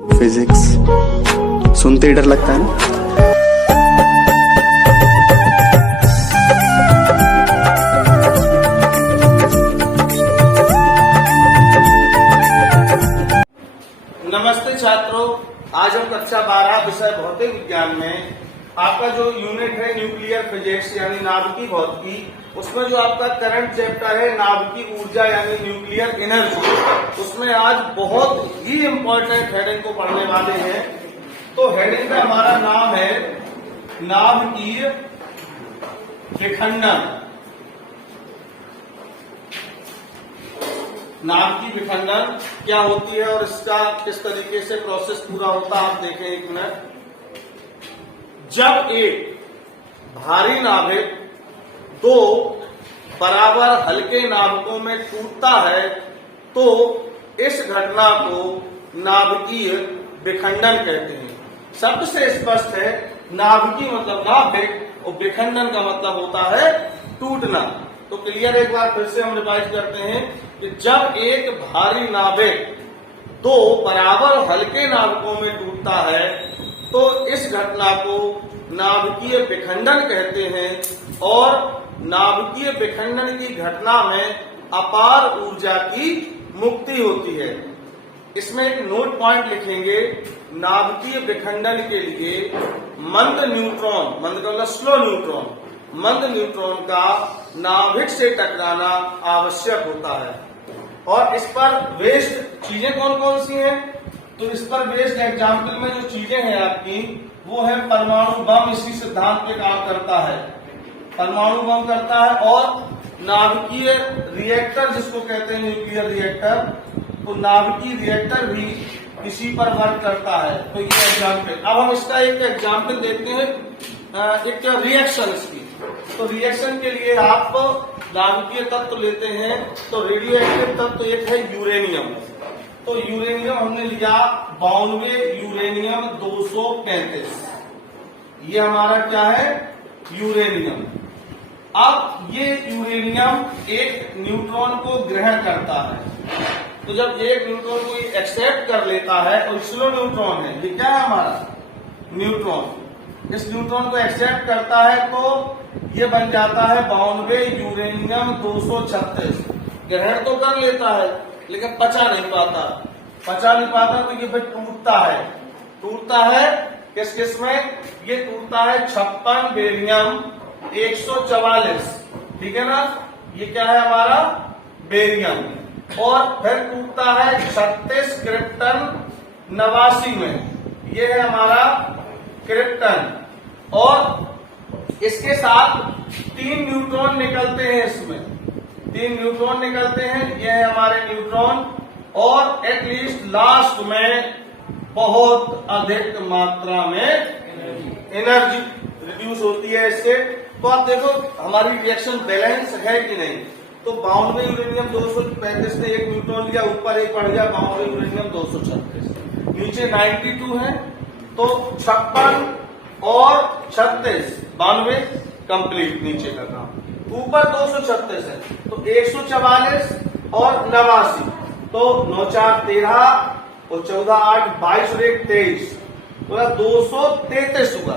Physics सुनते ही डर लगता है ना। नमस्ते छात्रों, आज हम कक्षा 12 विषय भौतिक विज्ञान में आपका जो यूनिट है न्यूक्लियर फिजिक्स यानी नाभिकीय भौतिकी, उसमें जो आपका करंट चैप्टर है नाभिकीय ऊर्जा यानी न्यूक्लियर एनर्जी, उसमें आज बहुत ही इम्पोर्टेंट हेडिंग को पढ़ने वाले हैं। तो हेडिंग का हमारा नाम है नाभिकीय विखंडन। नाभिकीय विखंडन क्या होती है और इसका किस तरीके से प्रोसेस पूरा होता है, आप देखें एक मिनट। जब एक भारी नाभिक दो बराबर हल्के नाभिकों में टूटता है तो इस घटना को नाभिकीय विखंडन कहते हैं। शब्द से स्पष्ट है, नाभिकीय मतलब नाभिक और विखंडन का मतलब होता है टूटना। तो क्लियर, एक बार फिर से हम रिवाइज करते हैं कि जब एक भारी नाभिक दो बराबर हल्के नाभिकों में टूटता है तो इस घटना को नाभिकीय विखंडन कहते हैं और नाभिकीय विखंडन की घटना में अपार ऊर्जा की मुक्ति होती है। इसमें एक नोट पॉइंट लिखेंगे, नाभिकीय विखंडन के लिए मंद न्यूट्रॉन, मंद का मतलब स्लो न्यूट्रॉन, मंद न्यूट्रॉन का नाभिक से टकराना आवश्यक होता है। और इस पर बेस्ड चीजें कौन कौन सी हैं? तो इस पर बेस्ड एग्जाम्पल में जो चीजें हैं आपकी, वो है परमाणु बम। इसी सिद्धांत पे काम करता है, परमाणु बम करता है। और नाभिकीय रिएक्टर जिसको कहते हैं न्यूक्लियर रिएक्टर, तो नाभिकीय रिएक्टर भी इसी पर वर्क करता है। तो ये एग्जाम्पल, अब हम इसका एक एग्जाम्पल देखते हैं, एक रिएक्शन इसकी। तो रिएक्शन के लिए आप नाभिकीय तत्व लेते हैं, तो रेडियो एक्टिव तत्व एक है यूरेनियम। तो यूरेनियम हमने लिया 92 यूरेनियम 235, ये हमारा क्या है? यूरेनियम। अब ये यूरेनियम एक न्यूट्रॉन को ग्रहण करता है। तो जब एक न्यूट्रॉन को एक्सेप्ट कर लेता है, और स्लो न्यूट्रॉन है, ये क्या है हमारा? न्यूट्रॉन। इस न्यूट्रॉन को एक्सेप्ट करता है तो ये बन जाता है 92 यूरेनियम 236। ग्रहण तो कर लेता है लेकिन पचा नहीं पाता, तो ये फिर टूटता है। टूटता है किस किस में? ये टूटता है 56 बेरियम 144, ठीक है ना? ये क्या है हमारा? बेरियम। और फिर टूटता है 36 क्रिप्टन 89 में, ये है हमारा क्रिप्टन। और इसके साथ 3 न्यूट्रॉन निकलते हैं, इसमें 3 न्यूट्रॉन निकलते हैं, ये है हमारे न्यूट्रॉन। और एटलीस्ट लास्ट में बहुत अधिक मात्रा में एनर्जी रिड्यूस होती है इससे। तो आप देखो हमारी रिएक्शन बैलेंस है कि नहीं। तो 92 यूरेनियम 235 ने एक न्यूट्रॉन लिया, ऊपर एक बढ़ गया 92 यूरेनियम 236, नीचे 92 है, तो 56 और 36 92 कंप्लीट नीचे का काम। ऊपर 236 है तो 144 और 89, तो 9 4 13 और 14 8 22 और 1 23, पूरा 233 हुआ।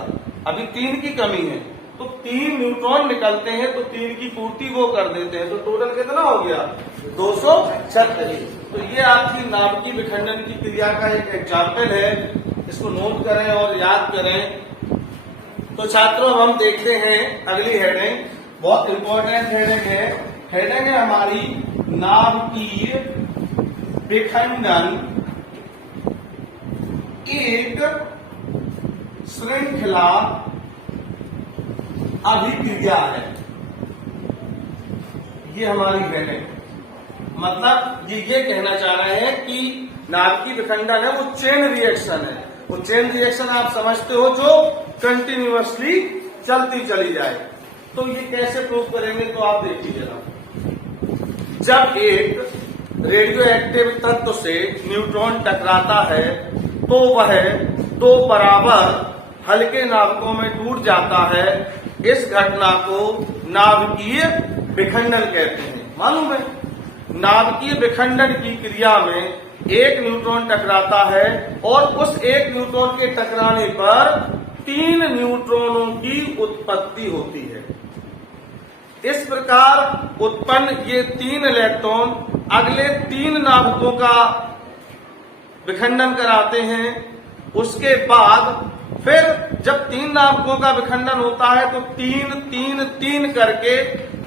अभी 3 की कमी है, तो 3 न्यूट्रॉन निकलते हैं तो 3 की पूर्ति वो कर देते हैं, तो टोटल कितना हो गया? 236। तो ये आपकी नाभिकीय विखंडन की क्रिया का एक एग्जाम्पल है, इसको नोट करें और याद करें। तो छात्रों अब हम देखते हैं अगली हेडिंग, बहुत इंपॉर्टेंट हेडिंग है। हेडिंग है हमारी नाभिकीय विखंडन एक श्रृंखला अभिक्रिया है। ये हमारी हेडिंग, मतलब ये कहना चाह रहे हैं कि नाभिकीय विखंडन है वो चेन रिएक्शन है। वो चेन रिएक्शन आप समझते हो जो कंटिन्यूअसली चलती चली जाए। तो ये कैसे प्रूव करेंगे, तो आप देखिए जरा। जब एक रेडियो एक्टिव तत्व से न्यूट्रॉन टकराता है तो वह 2 बराबर हल्के नाभिकों में टूट जाता है। इस घटना को नाभिकीय विखंडन कहते हैं। मालूम है, नाभिकीय विखंडन की क्रिया में एक न्यूट्रॉन टकराता है और उस एक न्यूट्रॉन के टकराने पर 3 न्यूट्रॉनों की उत्पत्ति होती है। इस प्रकार उत्पन्न ये 3 इलेक्ट्रॉन अगले 3 नाभिकों का विखंडन कराते हैं। उसके बाद फिर जब 3 नाभिकों का विखंडन होता है तो 3 3 3 करके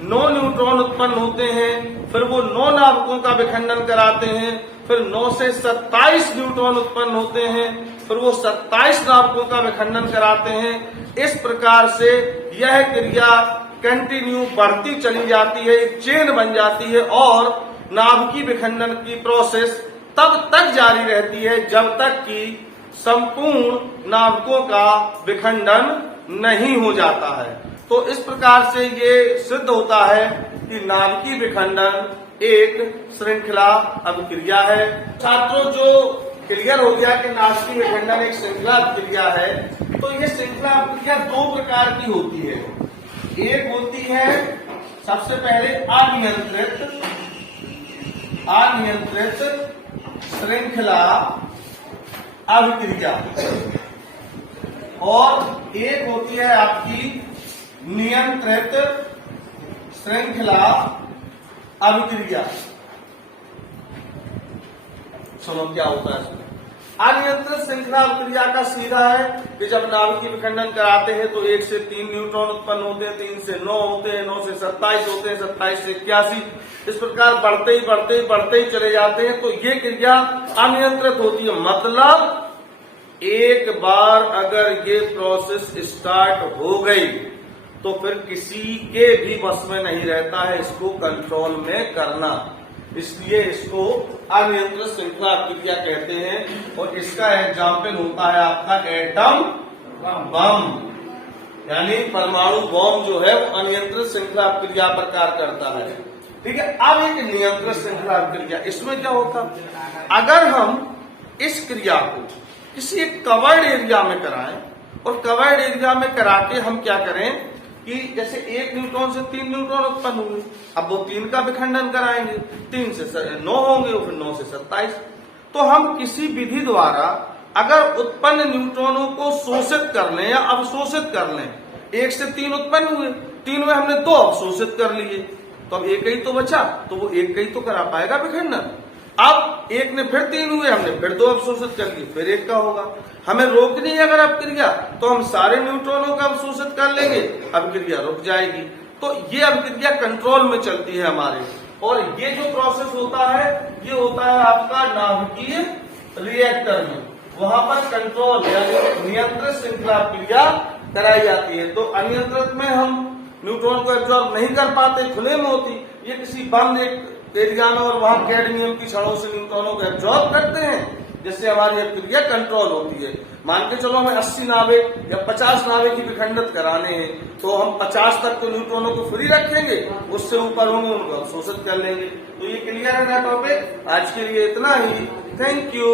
9 न्यूट्रॉन उत्पन्न होते हैं। फिर वो 9 नाभिकों का विखंडन कराते हैं। फिर 9 से 27 न्यूट्रॉन उत्पन्न होते हैं। फिर वो 27 नाभिकों का विखंडन कराते हैं। इस प्रकार से यह क्रिया कंटिन्यू बढ़ती चली जाती है, एक चेन बन जाती है और नाभिकीय विखंडन की प्रोसेस तब तक जारी रहती है जब तक कि संपूर्ण नाभिकों का विखंडन नहीं हो जाता है। तो इस प्रकार से ये सिद्ध होता है कि नाभिकीय विखंडन एक श्रृंखला अभिक्रिया है। छात्रों, जो क्लियर हो गया कि नाभिकीय विखंडन एक श्रृंखला अभिक्रिया है, तो ये श्रृंखला अभिक्रिया 2 प्रकार की होती है। एक होती है सबसे पहले अनियंत्रित श्रृंखला अभिक्रिया और एक होती है आपकी नियंत्रित श्रृंखला अभिक्रिया। सुनो क्या होता है इसमें। अनियंत्रित श्रृंखला अभिक्रिया का सीधा है कि जब नाभिकीय विखंडन कराते हैं तो 1 से 3 न्यूट्रॉन उत्पन्न होते हैं, 3 से 9 होते हैं, 9 से 27 होते हैं, 27 से 81, इस प्रकार बढ़ते ही चले जाते हैं। तो ये क्रिया अनियंत्रित होती है। मतलब एक बार अगर ये प्रोसेस स्टार्ट हो गई तो फिर किसी के भी बस में नहीं रहता है इसको कंट्रोल में करना, इसलिए इसको अनियंत्रित श्रृंखला अभिक्रिया कहते हैं। और इसका एग्जाम्पल होता है आपका एटम बम, यानी परमाणु बम जो है वो अनियंत्रित श्रृंखला अभिक्रिया पर कार्य करता है। ठीक है। अब एक नियंत्रित श्रृंखला अभिक्रिया, इसमें क्या होता, अगर हम इस क्रिया को किसी एक कवर्ड एरिया में कराएं और कवर्ड एरिया में करा के हम क्या करें कि जैसे 1 न्यूट्रॉन से 3 न्यूट्रॉन उत्पन्न हुए, अब वो 3 का विखंडन कराएंगे, 3 से 9 होंगे, फिर 9 से 27। तो हम किसी विधि द्वारा अगर उत्पन्न न्यूट्रॉनों को शोषित कर लें या अवशोषित कर लें, 1 से 3 उत्पन्न हुए, 3 में हमने 2 अवशोषित कर लिए, तो अब 1 ही तो बचा, तो वो 1 ही तो करा पाएगा विखंडन। अब 1 ने फिर 3 हुए, हमने फिर 2 अवशोषित कर लिए, फिर 1 का होगा। हमें रोकनी है अगर अभिक्रिया तो हम सारे न्यूट्रॉनों का अवशोषित कर लेंगे, अभिक्रिया रुक जाएगी। तो ये अभिक्रिया कंट्रोल में चलती है हमारे। और ये जो प्रोसेस होता है ये होता है आपका नाभिकीय रिएक्टर में, वहां पर कंट्रोल यानी नियंत्रित श्रृंखला अभिक्रिया कराई जाती है। तो अनियंत्रित में हम न्यूट्रॉन को एब्जॉर्ब नहीं कर पाते, खुले में होती, ये किसी बंद एक एरिया में और वहां कैडमियम की छड़ों से न्यूट्रॉनों को एब्जॉर्ब करते हैं, जिससे हमारी अभिक्रिया कंट्रोल होती है। मान के चलो हमें 80 नाभिक या 50 नाभिक की विखंडित कराने हैं, तो हम 50 तक तो न्यूट्रॉनों को फ्री रखेंगे, उससे ऊपर होंगे उनको अवशोषित कर लेंगे। तो ये क्लियर है ना टॉपिक। आज के लिए इतना ही। Thank you.